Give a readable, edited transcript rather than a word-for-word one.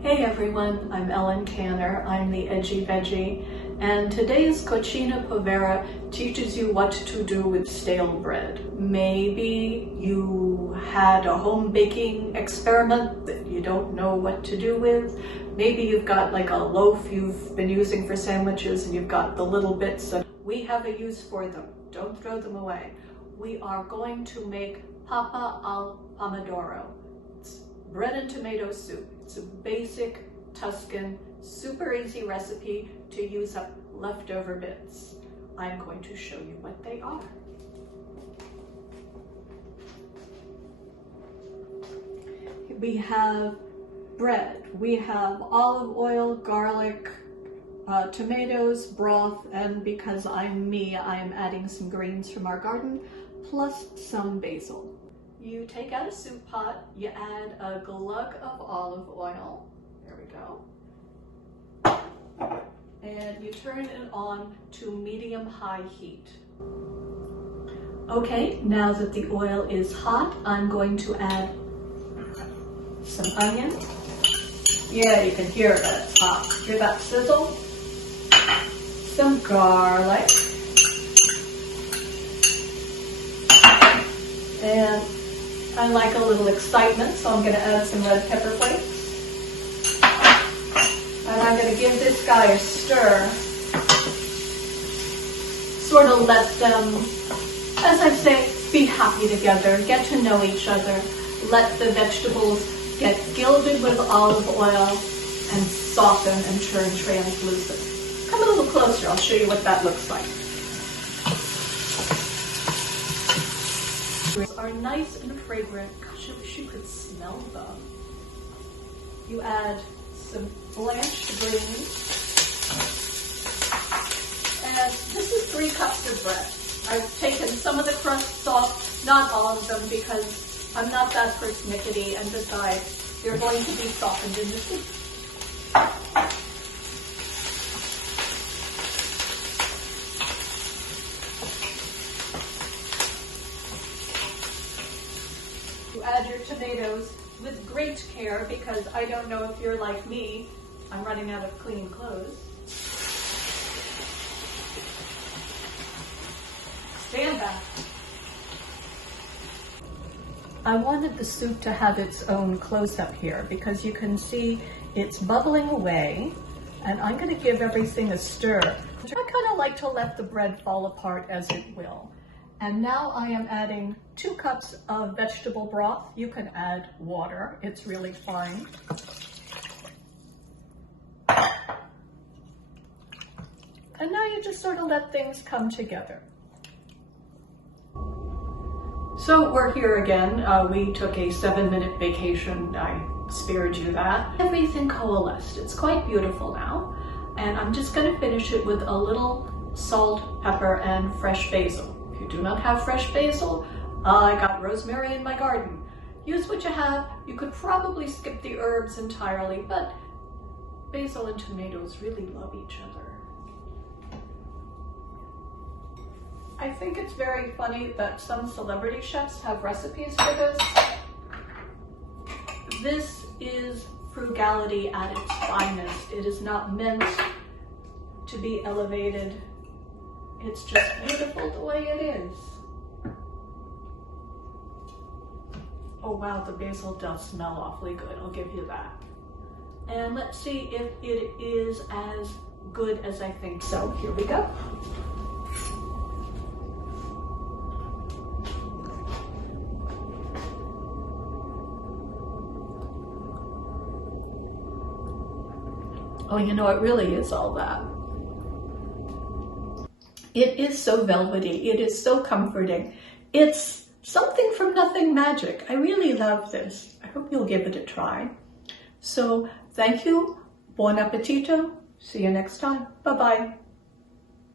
Hey everyone, I'm Ellen Canner. I'm the Edgy Veggie, and today's Cucina Povera teaches you what to do with stale bread. Maybe you had a home baking experiment that you don't know what to do with. Maybe you've got like a loaf you've been using for sandwiches and you've got the little bits that we have a use for them. Don't throw them away. We are going to make Pappa al Pomodoro. It's bread and tomato soup. It's a basic Tuscan, super easy recipe to use up leftover bits. I'm going to show you what they are. We have bread, we have olive oil, garlic, tomatoes, broth, and because I'm me, I'm adding some greens from our garden, plus some basil. You take out a soup pot, you add a glug of olive oil, there we go, and you turn it on to medium-high heat. Okay, now that the oil is hot, I'm going to add some onion. Yeah, you can hear it, it's hot. Hear that sizzle? Some garlic. And I like a little excitement, so I'm going to add some red pepper flakes. And I'm going to give this guy a stir. Sort of let them, as I say, be happy together, get to know each other. Let the vegetables get gilded with olive oil and soften and turn translucent. Come a little closer, I'll show you what that looks like. Are nice and fragrant. Gosh, I wish you could smell them. You add some blanched greens. And this is 3 cups of bread. I've taken some of the crusts off, not all of them, because I'm not that persnickety, and besides, they're going to be softened in the soup. You add your tomatoes with great care, because I don't know if you're like me, I'm running out of clean clothes. Stand back. I wanted the soup to have its own close-up here because you can see it's bubbling away, and I'm going to give everything a stir. I kind of like to let the bread fall apart as it will. And now I am adding 2 cups of vegetable broth. You can add water, it's really fine. And now you just sort of let things come together. So we're here again. We took a 7-minute vacation. I spared you that. Everything coalesced. It's quite beautiful now. And I'm just going to finish it with a little salt, pepper, and fresh basil. If you do not have fresh basil, I got rosemary in my garden. Use what you have. You could probably skip the herbs entirely, but basil and tomatoes really love each other. I think it's very funny that some celebrity chefs have recipes for this. This is frugality at its finest. It is not meant to be elevated. It's just beautiful the way it is. Oh wow, the basil does smell awfully good, I'll give you that. And let's see if it is as good as I think so. Here we go. Oh, you know, it really is all that. It is so velvety. It is so comforting. It's something from nothing magic. I really love this. I hope you'll give it a try. So thank you. Buon appetito. See you next time. Bye-bye.